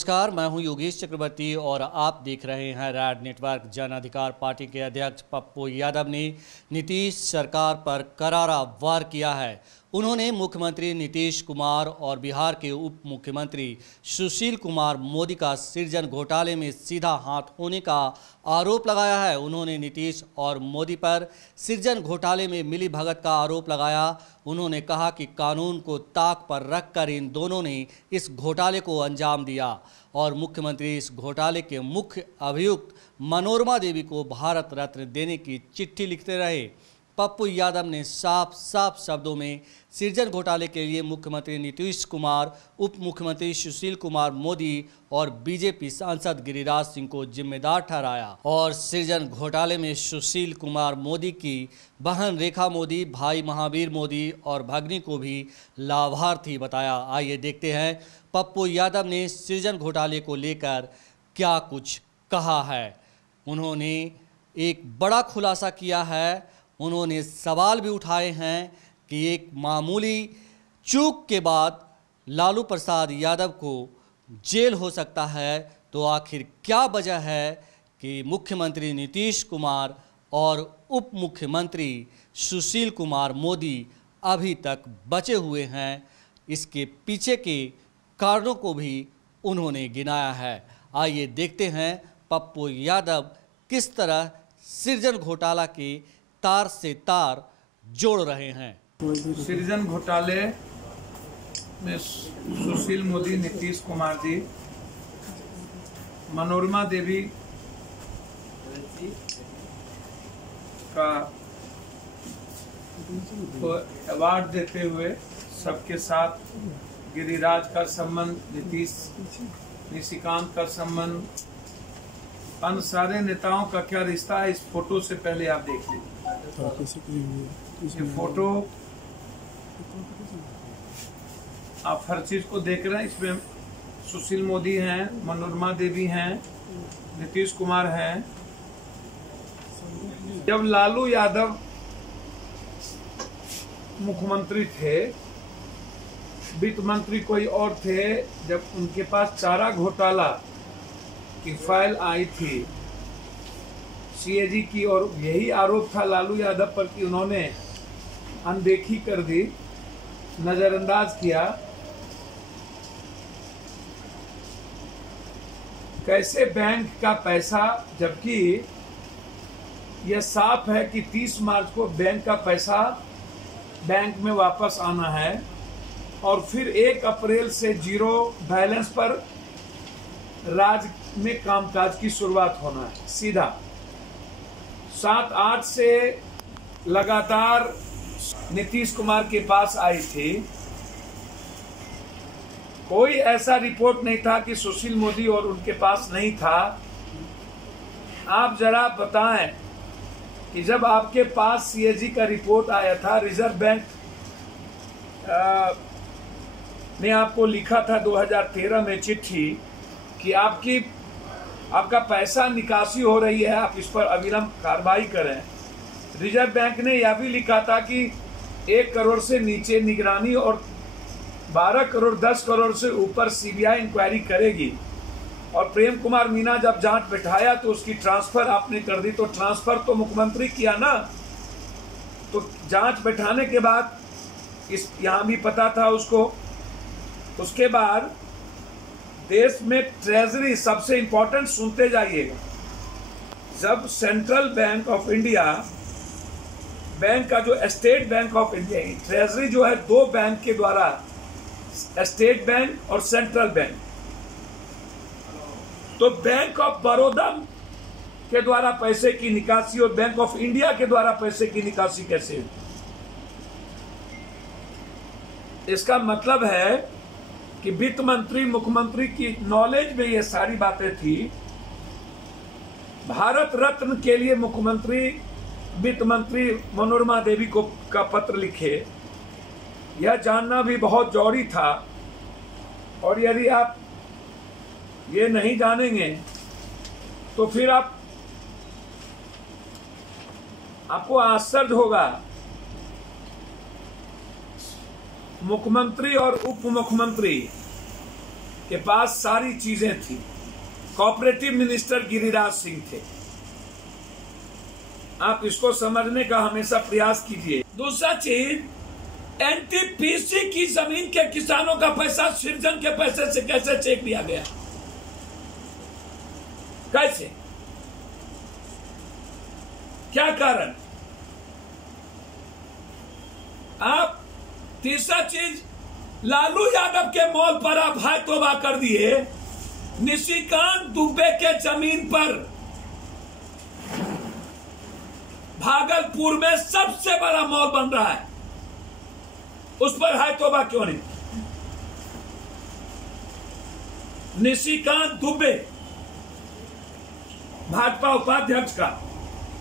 नमस्कार, मैं हूं योगेश चक्रवर्ती और आप देख रहे हैं रैड नेटवर्क। जन अधिकार पार्टी के अध्यक्ष पप्पू यादव ने नीतीश सरकार पर करारा वार किया है। उन्होंने मुख्यमंत्री नीतीश कुमार और बिहार के उप मुख्यमंत्री सुशील कुमार मोदी का सृजन घोटाले में सीधा हाथ होने का आरोप लगाया है। उन्होंने नीतीश और मोदी पर सृजन घोटाले में मिलीभगत का आरोप लगाया। उन्होंने कहा कि कानून को ताक पर रखकर इन दोनों ने इस घोटाले को अंजाम दिया और मुख्यमंत्री इस घोटाले के मुख्य अभियुक्त मनोरमा देवी को भारत रत्न देने की चिट्ठी लिखते रहे। पप्पू यादव ने साफ शब्दों में सृजन घोटाले के लिए मुख्यमंत्री नीतीश कुमार, उप मुख्यमंत्री सुशील कुमार मोदी और बीजेपी सांसद गिरिराज सिंह को जिम्मेदार ठहराया और सृजन घोटाले में सुशील कुमार मोदी की बहन रेखा मोदी, भाई महावीर मोदी और भगनी को भी लाभार्थी बताया। आइए देखते हैं पप्पू यादव ने सृजन घोटाले को लेकर क्या कुछ कहा है। उन्होंने एक बड़ा खुलासा किया है। उन्होंने सवाल भी उठाए हैं कि एक मामूली चूक के बाद लालू प्रसाद यादव को जेल हो सकता है, तो आखिर क्या वजह है कि मुख्यमंत्री नीतीश कुमार और उप मुख्यमंत्री सुशील कुमार मोदी अभी तक बचे हुए हैं। इसके पीछे के कारणों को भी उन्होंने गिनाया है। आइए देखते हैं पप्पू यादव किस तरह सृजन घोटाला के तार से तार जोड़ रहे हैं। सृजन घोटाले में सुशील मोदी, नीतीश कुमार जी, मनोरमा देवी का अवार्ड देते हुए सबके साथ गिरिराज का संबंध, नीतीश निशिकांत का संबंध, अन्य सारे नेताओं का क्या रिश्ता है, इस फोटो से पहले आप देख लीजिए। ये फोटो आप हर चीज को देख रहे हैं। इसमें सुशील मोदी हैं, मनोरमा देवी हैं, नीतीश कुमार हैं। जब लालू यादव मुख्यमंत्री थे, वित्त मंत्री कोई और थे, जब उनके पास चारा घोटाला की फाइल आई थी सीएजी की, और यही आरोप था लालू यादव पर कि उन्होंने अनदेखी कर दी, नजरअंदाज किया। कैसे बैंक का पैसा, जबकि यह साफ है कि 30 मार्च को बैंक का पैसा बैंक में वापस आना है और फिर 1 अप्रैल से जीरो बैलेंस पर राज्य में कामकाज की शुरुआत होना है। सीधा 7-8 से लगातार नीतीश कुमार के पास आई थी। कोई ऐसा रिपोर्ट नहीं था कि सुशील मोदी और उनके पास नहीं था। आप जरा बताएं कि जब आपके पास सीएजी का रिपोर्ट आया था, रिजर्व बैंक ने आपको लिखा था 2013 में चिट्ठी कि आपका पैसा निकासी हो रही है, आप इस पर अविलंब कार्रवाई करें। रिजर्व बैंक ने यह भी लिखा था कि 1 करोड़ से नीचे निगरानी और 12 करोड़ 10 करोड़ से ऊपर सीबीआई इंक्वायरी करेगी। और प्रेम कुमार मीना जब जांच बैठाया तो उसकी ट्रांसफर आपने कर दी। तो ट्रांसफर तो मुख्यमंत्री किया ना, तो जांच बैठाने के बाद यहाँ भी पता था उसको। उसके बाद देश में ट्रेजरी, सबसे इंपॉर्टेंट सुनते जाइएगा, जब central bank of India, bank का जो state bank of India, treasury जो है 2 बैंक के द्वारा, स्टेट बैंक और सेंट्रल बैंक, तो बैंक ऑफ बड़ौदा के द्वारा पैसे की निकासी और बैंक ऑफ इंडिया के द्वारा पैसे की निकासी कैसे हुई? इसका मतलब है कि वित्त मंत्री, मुख्यमंत्री की नॉलेज में ये सारी बातें थी। भारत रत्न के लिए मुख्यमंत्री, वित्त मंत्री मनोरमा देवी को का पत्र लिखे, यह जानना भी बहुत जरूरी था। और यदि आप ये नहीं जानेंगे तो फिर आपको आश्चर्य होगा। मुख्यमंत्री और उप मुख्यमंत्री के पास सारी चीजें थी। कोऑपरेटिव मिनिस्टर गिरिराज सिंह थे। आप इसको समझने का हमेशा प्रयास कीजिए। दूसरा चीज, एनटीपीसी की जमीन के किसानों का पैसा सृजन के पैसे से कैसे चेक दिया गया? कैसे? क्या कारण? आप तीसरा चीज, लालू यादव के मॉल पर आप हाय तौबा कर दिए। निशिकांत दुबे के जमीन पर भागलपुर में सबसे बड़ा मॉल बन रहा है, उस पर हाय तौबा क्यों नहीं? निशिकांत दुबे भाजपा उपाध्यक्ष का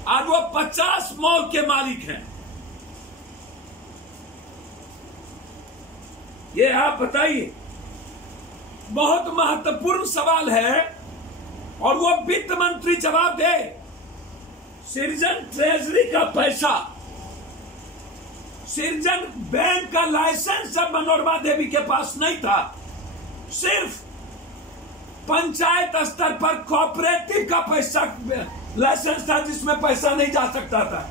आज वो 50 मॉल के मालिक हैं। ये आप बताइए, बहुत महत्वपूर्ण सवाल है और वो वित्त मंत्री जवाब दे। सृजन ट्रेजरी का पैसा, सृजन बैंक का लाइसेंस जब मनोरमा देवी के पास नहीं था, सिर्फ पंचायत स्तर पर कोऑपरेटिव का पैसा लाइसेंस था जिसमें पैसा नहीं जा सकता था,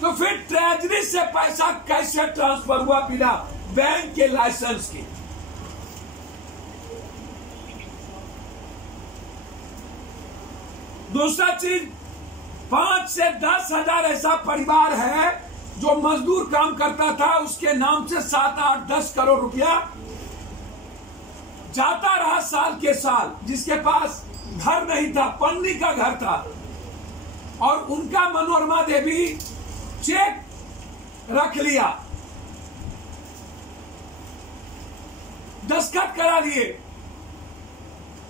तो फिर ट्रेजरी से पैसा कैसे ट्रांसफर हुआ बिना बैंक के लाइसेंस के? दूसरा चीज, 5 से 10 हजार ऐसा परिवार है जो मजदूर काम करता था, उसके नाम से 7, 8, 10 करोड़ रुपया जाता रहा साल के साल, जिसके पास घर नहीं था, पन्नी का घर था, और उनका मनोरमा देवी चेक रख लिया, दस्तखत करा लिए,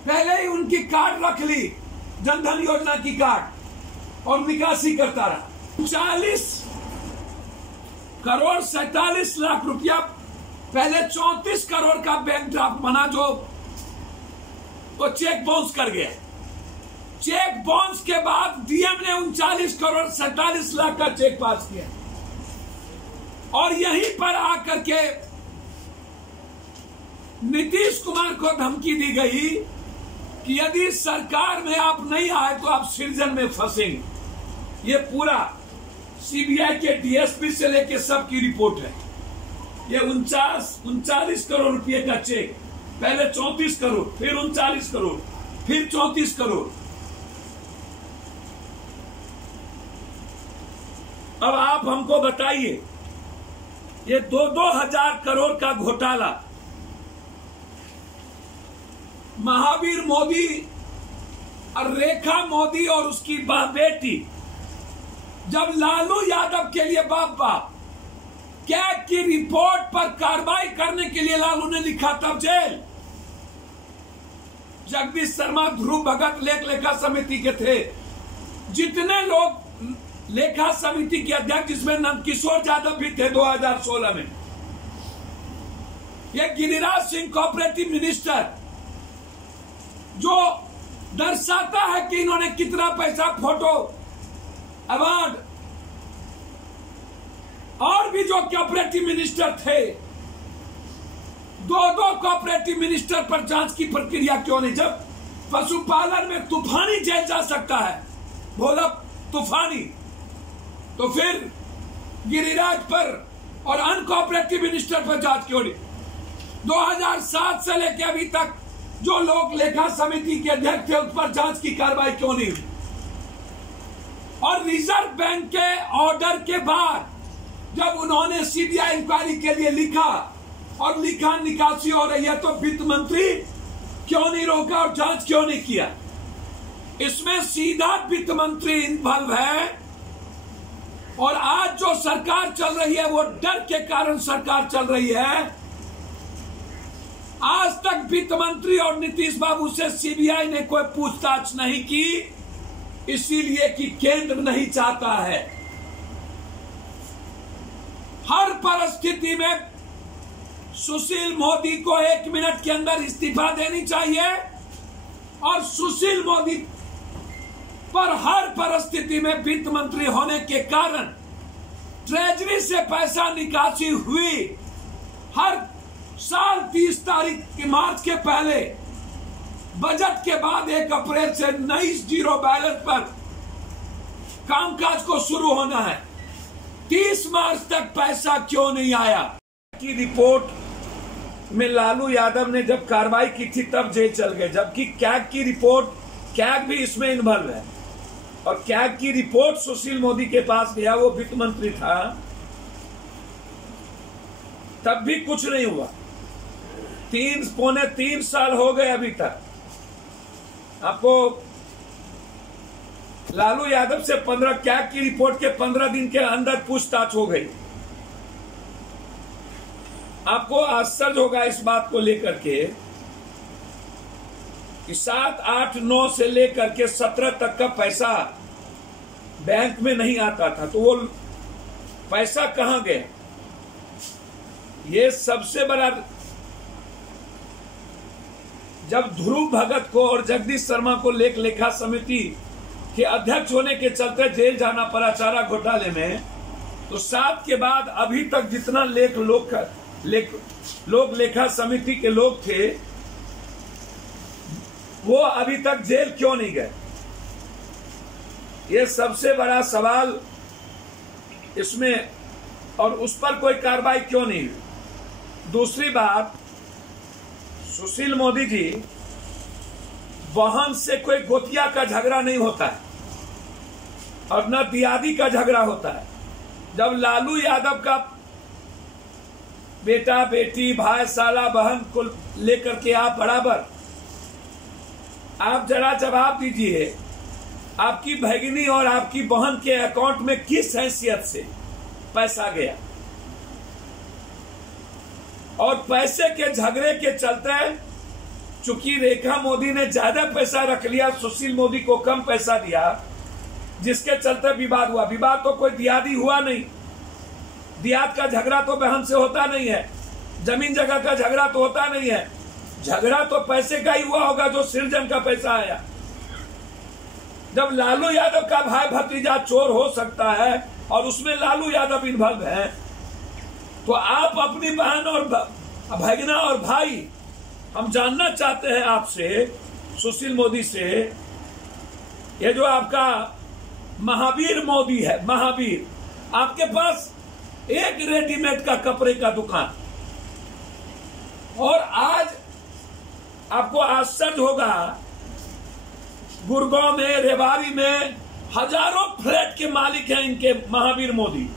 पहले ही उनकी कार्ड रख ली, जनधन योजना की कार्ड, और निकासी करता रहा। 40 करोड़ 47 लाख रुपया, पहले 34 करोड़ का बैंक ड्राफ्ट बना जो वो चेक बाउंस कर गया। चेक बाउंस के बाद डीएम ने 39 करोड़ 47 लाख का चेक पास किया, और यहीं पर आकर के नीतीश कुमार को धमकी दी गई कि यदि सरकार में आप नहीं आए तो आप सृजन में फंसेंगे। ये पूरा सीबीआई के डीएसपी से लेके सबकी रिपोर्ट है। ये 39 करोड़ रुपए का चेक, पहले 34 करोड़, फिर 39 करोड़, फिर 34 करोड़। अब आप हमको बताइए, ये 2-2 हजार करोड़ का घोटाला महावीर मोदी और रेखा मोदी और उसकी बेटी जब लालू यादव के लिए बाप कैग की रिपोर्ट पर कार्रवाई करने के लिए लालू ने लिखा तब जेल। जगदीश शर्मा, ध्रुव भगत लेखा समिति के थे, जितने लोग लेखा समिति के अध्यक्ष, जिसमें नंदकिशोर यादव भी थे 2016 में। ये गिरिराज सिंह कोऑपरेटिव मिनिस्टर जो दर्शाता है कि इन्होंने कितना पैसा, फोटो, अवार्ड, और भी जो कोऑपरेटिव मिनिस्टर थे, 2 कोऑपरेटिव मिनिस्टर पर जांच की प्रक्रिया क्यों नहीं? जब पशुपालन में तूफानी जेल जा सकता है, भोला तूफानी, तो फिर गिरिराज पर और अनकोऑपरेटिव मिनिस्टर पर जांच क्यों नहीं? 2007 से लेकर अभी तक जो लोग लेखा समिति के अध्यक्ष थे उस पर जांच की कार्रवाई क्यों नहीं हुई? और रिजर्व बैंक के ऑर्डर के बाद जब उन्होंने सीबीआई इंक्वायरी के लिए लिखा और लिखा निकासी हो रही है, तो वित्त मंत्री क्यों नहीं रोका और जांच क्यों नहीं किया? इसमें सीधा वित्त मंत्री इन्वॉल्व है। और आज जो सरकार चल रही है वो डर के कारण सरकार चल रही है। आज तक वित्त मंत्री और नीतीश बाबू से सीबीआई ने कोई पूछताछ नहीं की, इसीलिए कि केंद्र नहीं चाहता है। हर परिस्थिति में सुशील मोदी को 1 मिनट के अंदर इस्तीफा देनी चाहिए, और सुशील मोदी पर हर परिस्थिति में वित्त मंत्री होने के कारण ट्रेजरी से पैसा निकासी हुई। हर साल 30 तारीख के मार्च के पहले बजट के बाद 1 अप्रैल से नई जीरो बैलेंस पर कामकाज को शुरू होना है। 30 मार्च तक पैसा क्यों नहीं आया की रिपोर्ट में लालू यादव ने जब कार्रवाई की थी तब जेल चल गए, जबकि कैग की रिपोर्ट, कैग भी इसमें इन्वॉल्व है और कैग की रिपोर्ट सुशील मोदी के पास गया, वो वित्त मंत्री था, तब भी कुछ नहीं हुआ। 3 साल हो गए अभी तक। आपको लालू यादव से 15 कैग की रिपोर्ट के 15 दिन के अंदर पूछताछ हो गई। आपको आश्चर्य होगा इस बात को लेकर के कि 7, 8, 9 से लेकर के 17 तक का पैसा बैंक में नहीं आता था, तो वो पैसा कहां गया? ये सबसे बड़ा, जब ध्रुव भगत को और जगदीश शर्मा को लेखा समिति के अध्यक्ष होने के चलते जेल जाना पड़ा चारा घोटाले में, तो 7 के बाद अभी तक जितना लोग लेखा समिति के लोग थे वो अभी तक जेल क्यों नहीं गए? ये सबसे बड़ा सवाल इसमें, और उस पर कोई कार्रवाई क्यों नहीं हुई? दूसरी बात, सुशील मोदी जी, बहन से कोई गोतिया का झगड़ा नहीं होता है और न दियादी का झगड़ा होता है। जब लालू यादव का बेटा बेटी भाई साला बहन को लेकर के आप बराबर, आप जरा जवाब दीजिए, आपकी भगिनी और आपकी बहन के अकाउंट में किस हैसियत से पैसा गया? और पैसे के झगड़े के चलते चूंकि रेखा मोदी ने ज्यादा पैसा रख लिया, सुशील मोदी को कम पैसा दिया, जिसके चलते विवाद हुआ। विवाद तो कोई दियादी हुआ नहीं, दियाद का झगड़ा तो बहन से होता नहीं है, जमीन जगह का झगड़ा तो होता नहीं है, झगड़ा तो पैसे का ही हुआ होगा जो सृजन का पैसा आया। जब लालू यादव का भाई भतीजा चोर हो सकता है और उसमें लालू यादव इन्वॉल्व है, तो आप अपनी बहन और भगना और भाई, हम जानना चाहते हैं आपसे, सुशील मोदी से, ये जो आपका महावीर मोदी है, महावीर, आपके पास एक रेडीमेड का कपड़े का दुकान, और आज आपको आश्चर्य होगा, गुड़गांव में, रेवाड़ी में हजारों फ्लैट के मालिक हैं इनके महावीर मोदी।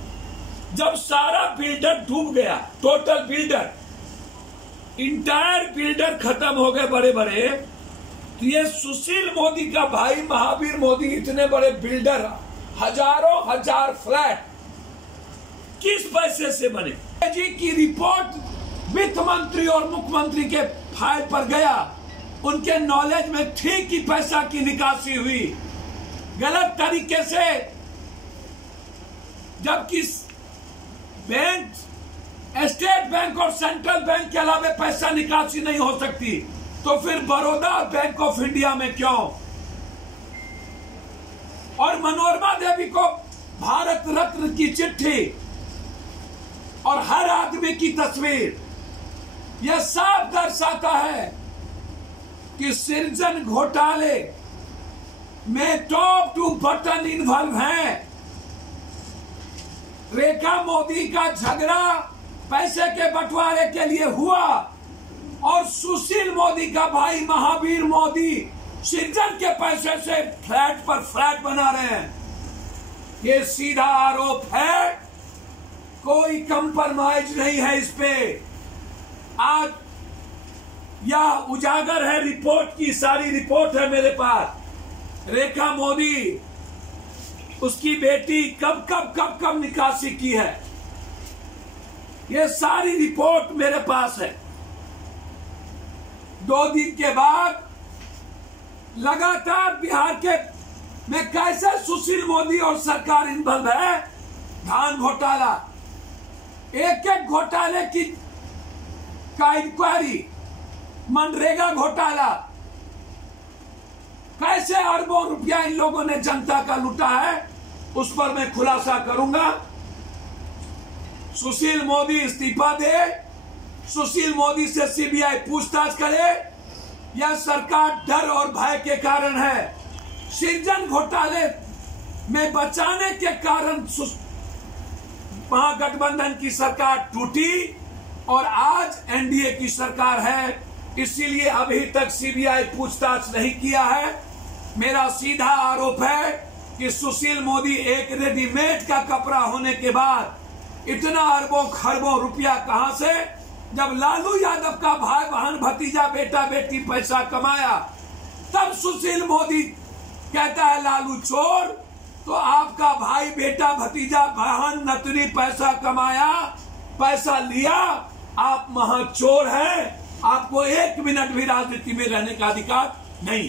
जब सारा बिल्डर डूब गया, टोटल बिल्डर, इंटायर बिल्डर खत्म हो गए बड़े बड़े, तो ये सुशील मोदी का भाई महावीर मोदी इतने बड़े बिल्डर, हजारों हजार फ्लैट किस पैसे से बने? जी की रिपोर्ट वित्त मंत्री और मुख्यमंत्री के फाइल पर गया, उनके नॉलेज में थी कि पैसा की निकासी हुई गलत तरीके से, जबकि बैंक, स्टेट बैंक और सेंट्रल बैंक के अलावा पैसा निकासी नहीं हो सकती, तो फिर बड़ौदा बैंक ऑफ इंडिया में क्यों? और मनोरमा देवी को भारत रत्न की चिट्ठी और हर आदमी की तस्वीर, यह साफ दर्शाता है कि सृजन घोटाले में टॉप टू बटन इन्वॉल्व हैं। रेखा मोदी का झगड़ा पैसे के बंटवारे के लिए हुआ और सुशील मोदी का भाई महावीर मोदी सृजन के पैसे से फ्लैट पर फ्लैट बना रहे हैं। ये सीधा आरोप है, कोई कंप्रोमाइज नहीं है इस पे। आज यह उजागर है, रिपोर्ट की सारी रिपोर्ट है मेरे पास। रेखा मोदी, उसकी बेटी कब कब निकासी की है, ये सारी रिपोर्ट मेरे पास है। 2 दिन के बाद लगातार बिहार के में कैसे सुशील मोदी और सरकार इन्वॉल्व है। धान घोटाला, एक घोटाले की का इंक्वायरी, मनरेगा घोटाला, कैसे अरबों रुपया इन लोगों ने जनता का लूटा है, उस पर मैं खुलासा करूंगा। सुशील मोदी इस्तीफा दे, सुशील मोदी से सीबीआई पूछताछ करे यह सरकार डर और भय के कारण है। सृजन घोटाले में बचाने के कारण महागठबंधन की सरकार टूटी और आज एनडीए की सरकार है। इसीलिए अभी तक सीबीआई पूछताछ नहीं किया है। मेरा सीधा आरोप है कि सुशील मोदी एक रेडीमेड का कपड़ा होने के बाद इतना अरबों खरबों रुपया कहां से, जब लालू यादव का भाई बहन भतीजा बेटा बेटी पैसा कमाया तब सुशील मोदी कहता है लालू चोर, तो आपका भाई बेटा भतीजा बहन नतनी पैसा कमाया, पैसा लिया, आप महाचोर हैं। आपको 1 मिनट भी राजनीति में रहने का अधिकार नहीं।